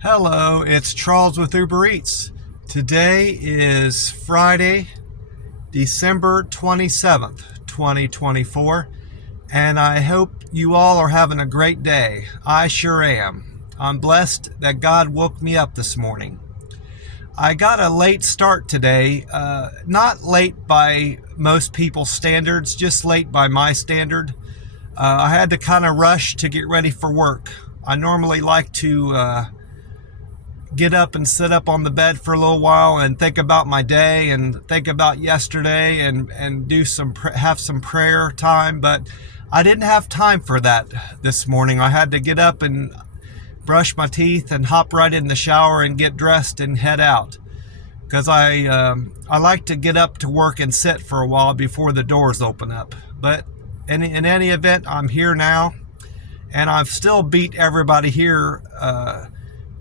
Hello, it's Charles with Uber Eats. Today is Friday, December 27th, 2024, and I hope you all are having a great day. I sure am. I'm blessed that God woke me up this morning. I got a late start today, not late by most people's standards, just late by my standard. I had to kind of rush to get ready for work. I normally like to get up and sit up on the bed for a little while and think about my day and think about yesterday and do have some prayer time, but I didn't have time for that this morning. I had to get up and brush my teeth and hop right in the shower and get dressed and head out, because I like to get up to work and sit for a while before the doors open up. But in any event, I'm here now, and I've still beat everybody here.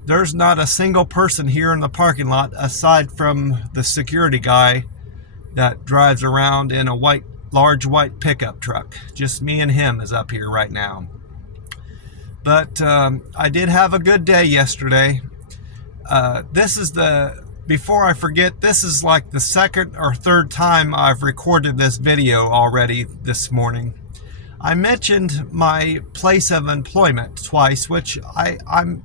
There's not a single person here in the parking lot aside from the security guy that drives around in a large white pickup truck. Just me and him is up here right now. But I did have a good day yesterday. Before I forget, this is like the second or third time I've recorded this video already this morning. I mentioned my place of employment twice, which I'm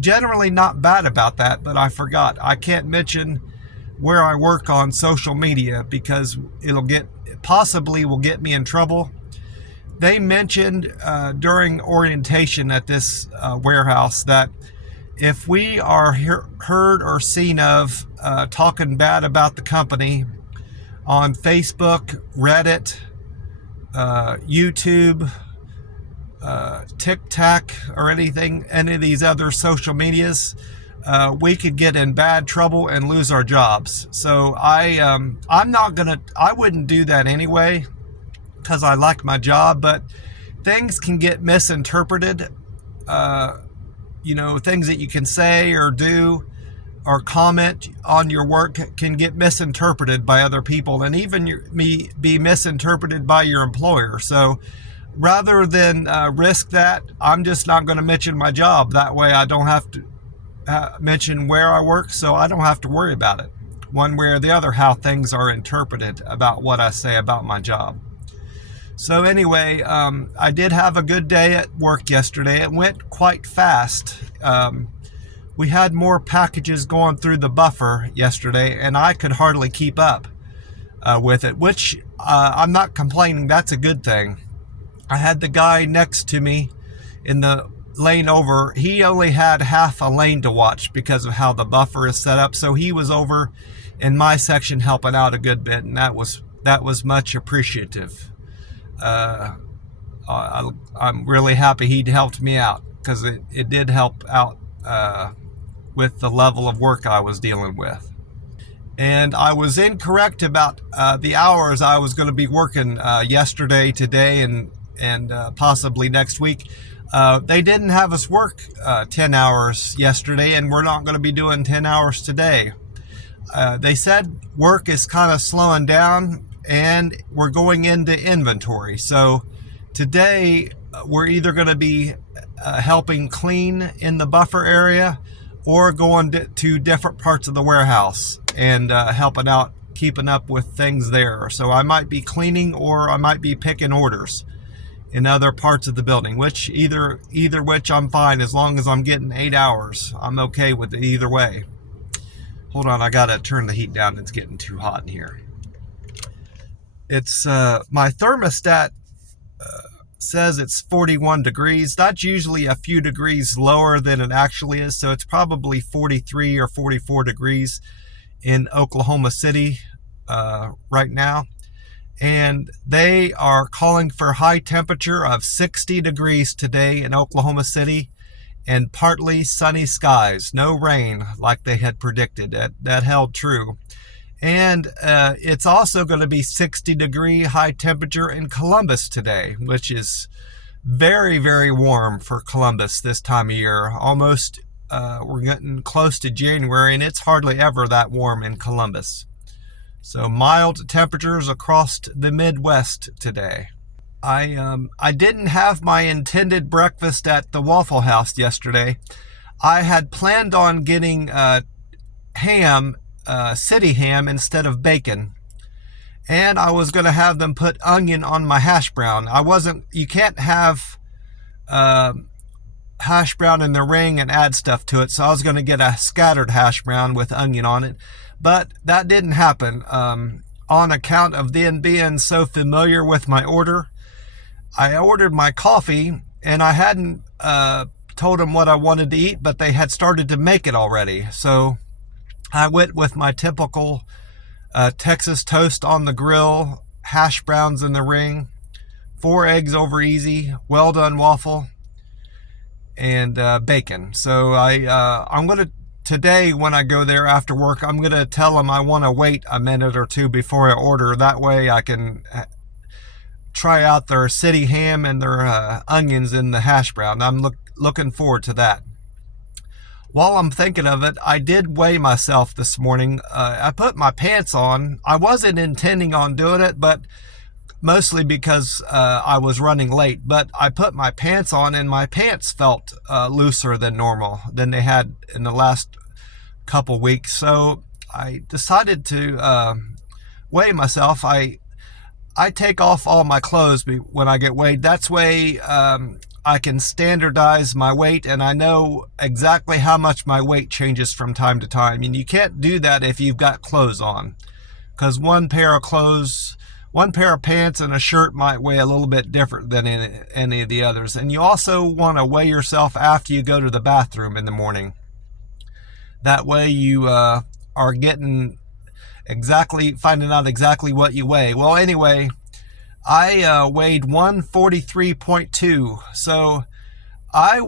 generally not bad about that, but I forgot. I can't mention where I work on social media because possibly will get me in trouble. They mentioned during orientation at this warehouse that if we are heard or seen of talking bad about the company on Facebook, Reddit, YouTube, TikTok, or any of these other social medias, we could get in bad trouble and lose our jobs. So I wouldn't do that anyway, because I like my job, but things can get misinterpreted. Things that you can say or do or comment on your work can get misinterpreted by other people, and even be misinterpreted by your employer. So rather than risk that, I'm just not going to mention my job. That way I don't have to mention where I work, so I don't have to worry about it one way or the other, how things are interpreted about what I say about my job. So anyway, I did have a good day at work yesterday. It went quite fast. We had more packages going through the buffer yesterday, and I could hardly keep up with it, which I'm not complaining. That's a good thing. I had the guy next to me in the lane over. He only had half a lane to watch because of how the buffer is set up. So he was over in my section helping out a good bit, and that was much appreciative. I'm really happy he helped me out, because it did help out with the level of work I was dealing with. And I was incorrect about the hours I was going to be working yesterday, today, and possibly next week. They didn't have us work 10 hours yesterday, and we're not going to be doing 10 hours today. They said work is kind of slowing down, and we're going into inventory. So today we're either going to be helping clean in the buffer area, or going to different parts of the warehouse and helping out, keeping up with things there. So I might be cleaning, or I might be picking orders in other parts of the building, which either which I'm fine, as long as I'm getting 8 hours. I'm okay with it either way. Hold on, I gotta turn the heat down. It's getting too hot in here. It's my thermostat says it's 41 degrees. That's usually a few degrees lower than it actually is, so it's probably 43 or 44 degrees in Oklahoma City right now. And they are calling for high temperature of 60 degrees today in Oklahoma City, and partly sunny skies, no rain like they had predicted. That held true. And it's also going to be 60-degree high temperature in Columbus today, which is very, very warm for Columbus this time of year. Almost, we're getting close to January, and it's hardly ever that warm in Columbus. So mild temperatures across the Midwest today. I didn't have my intended breakfast at the Waffle House yesterday. I had planned on getting ham, city ham, instead of bacon. And I was going to have them put onion on my hash brown. You can't have uh, hash brown in the ring and add stuff to it. So I was going to get a scattered hash brown with onion on it. But that didn't happen. On account of them being so familiar with my order, I ordered my coffee and I hadn't told them what I wanted to eat, but they had started to make it already. So I went with my typical Texas toast on the grill, hash browns in the ring, 4 eggs over easy, well done waffle, and bacon. So I'm gonna today, when I go there after work, I'm gonna tell them I want to wait a minute or two before I order. That way I can try out their city ham and their onions in the hash brown. I'm looking forward to that. While I'm thinking of it, I did weigh myself this morning. I put my pants on. I wasn't intending on doing it, but mostly because I was running late. But I put my pants on, and my pants felt looser than normal, than they had in the last couple weeks. So I decided to weigh myself. I take off all my clothes when I get weighed. That's way I can standardize my weight, and I know exactly how much my weight changes from time to time. And you can't do that if you've got clothes on, because one pair of pants and a shirt might weigh a little bit different than any of the others. And you also want to weigh yourself after you go to the bathroom in the morning. That way you are finding out exactly what you weigh. Well, anyway, I weighed 143.2. So I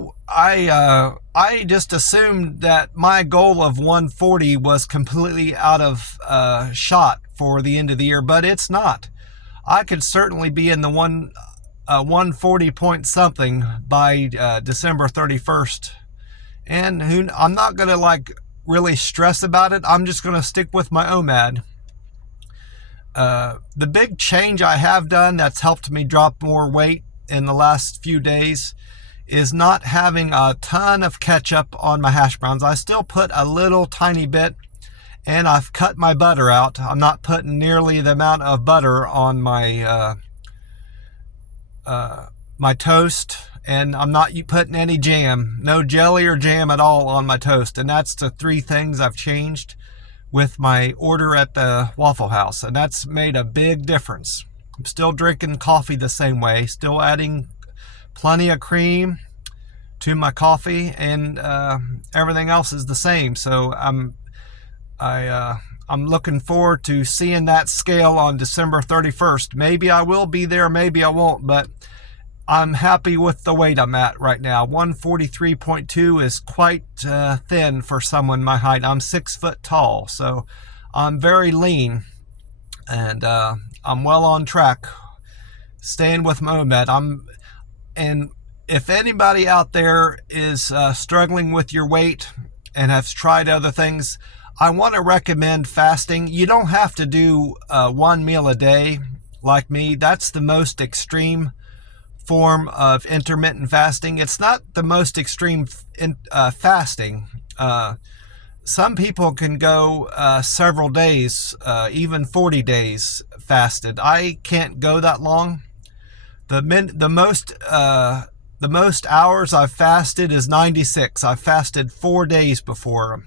just assumed that my goal of 140 was completely out of shot for the end of the year, but it's not. I could certainly be in the 140 point something by December 31st. And I'm not going to really stress about it. I'm just going to stick with my OMAD. The big change I have done that's helped me drop more weight in the last few days is not having a ton of ketchup on my hash browns. I still put a little tiny bit, and I've cut my butter out. I'm not putting nearly the amount of butter on my my toast, and I'm not putting any jam, no jelly or jam at all on my toast. And that's the 3 things I've changed with my order at the Waffle House, and that's made a big difference. I'm still drinking coffee the same way, still adding plenty of cream to my coffee, and everything else is the same. So I'm looking forward to seeing that scale on December 31st. Maybe I will be there, maybe I won't, but I'm happy with the weight I'm at right now. 143.2 is quite thin for someone my height. I'm 6 foot tall, so I'm very lean, and I'm well on track, staying with OMAD. And if anybody out there is struggling with your weight and has tried other things, I want to recommend fasting. You don't have to do 1 meal a day like me. That's the most extreme form of intermittent fasting. It's not the most extreme fasting. Some people can go several days, even 40 days fasted. I can't go that long. The most hours I've fasted is 96. I fasted 4 days before,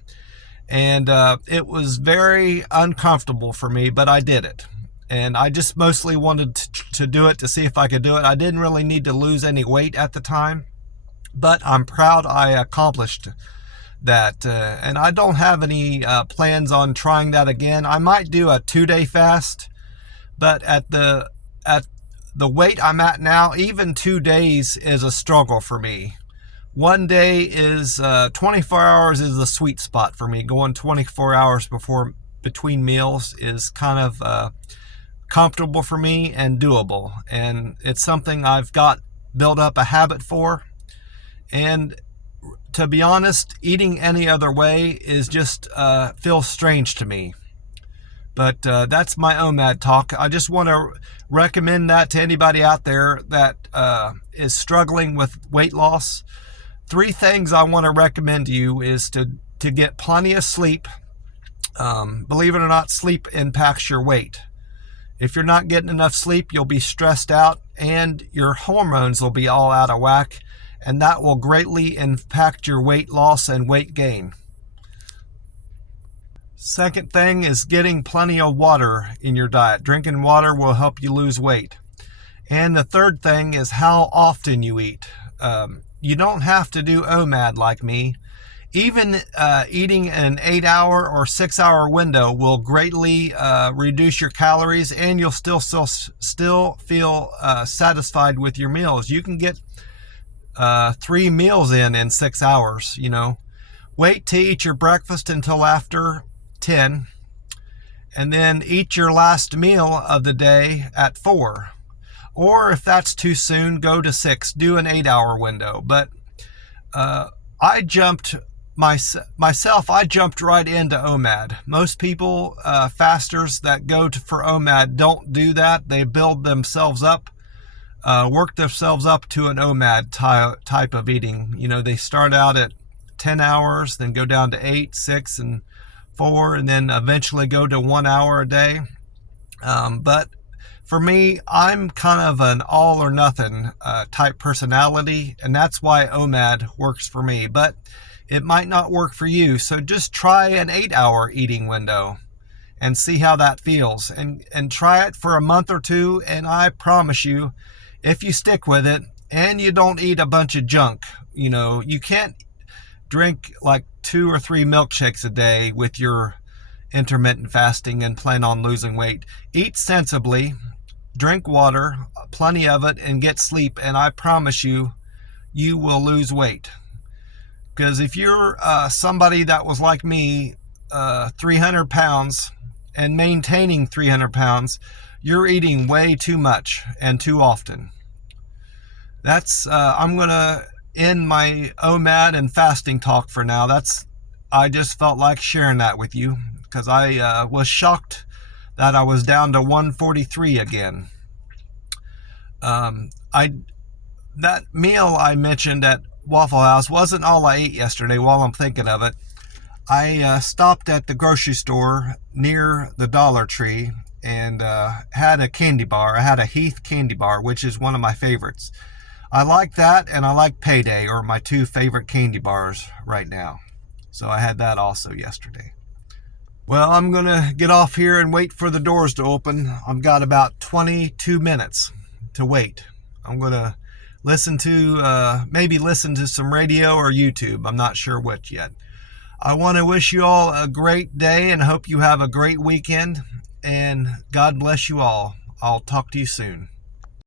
and it was very uncomfortable for me, but I did it. And I just mostly wanted to do it to see if I could do it. I didn't really need to lose any weight at the time, but I'm proud I accomplished that. And I don't have any plans on trying that again. I might do a 2-day fast, but at the weight I'm at now, even 2 days is a struggle for me. 1 day is 24 hours is the sweet spot for me. Going 24 hours between meals is kind of comfortable for me and doable, and it's something I've got built up a habit for. And to be honest, eating any other way is just feels strange to me. But that's my OMAD talk. I just want to recommend that to anybody out there that is struggling with weight loss. Three things I want to recommend to you is to get plenty of sleep. Believe it or not, sleep impacts your weight. If you're not getting enough sleep, you'll be stressed out and your hormones will be all out of whack, and that will greatly impact your weight loss and weight gain. Second thing is getting plenty of water in your diet. Drinking water will help you lose weight. And the third thing is how often you eat. You don't have to do OMAD like me. Even eating an 8-hour or 6-hour window will greatly reduce your calories, and you'll still feel satisfied with your meals. You can get 3 meals in 6 hours, you know. Wait to eat your breakfast until after 10, and then eat your last meal of the day at 4. Or if that's too soon, go to 6. Do an 8-hour window. But I jumped right into OMAD. Most people, fasters that go for OMAD don't do that. They build themselves up, work themselves up to an OMAD type of eating. You know, they start out at 10 hours, then go down to 8, 6, and 4, and then eventually go to 1 hour a day. But for me, I'm kind of an all or nothing type personality, and that's why OMAD works for me. But it might not work for you, so just try an 8-hour eating window and see how that feels, and try it for a month or two, and I promise you, if you stick with it and you don't eat a bunch of junk, you know, you can't drink like 2 or 3 milkshakes a day with your intermittent fasting and plan on losing weight. Eat sensibly, drink water, plenty of it, and get sleep, and I promise you, you will lose weight. Because if you're somebody that was like me, 300 pounds, and maintaining 300 pounds, you're eating way too much and too often. That's, I'm going to end my OMAD and fasting talk for now. I just felt like sharing that with you, because I was shocked that I was down to 143 again. That meal I mentioned at Waffle House wasn't all I ate yesterday. While I'm thinking of it, I stopped at the grocery store near the Dollar Tree and had a candy bar. I had a Heath candy bar, which is one of my favorites. I like that, and I like Payday, are my 2 favorite candy bars right now. So I had that also yesterday. Well, I'm going to get off here and wait for the doors to open. I've got about 22 minutes to wait. I'm going to maybe listen to some radio or YouTube. I'm not sure which yet. I want to wish you all a great day and hope you have a great weekend. And God bless you all. I'll talk to you soon.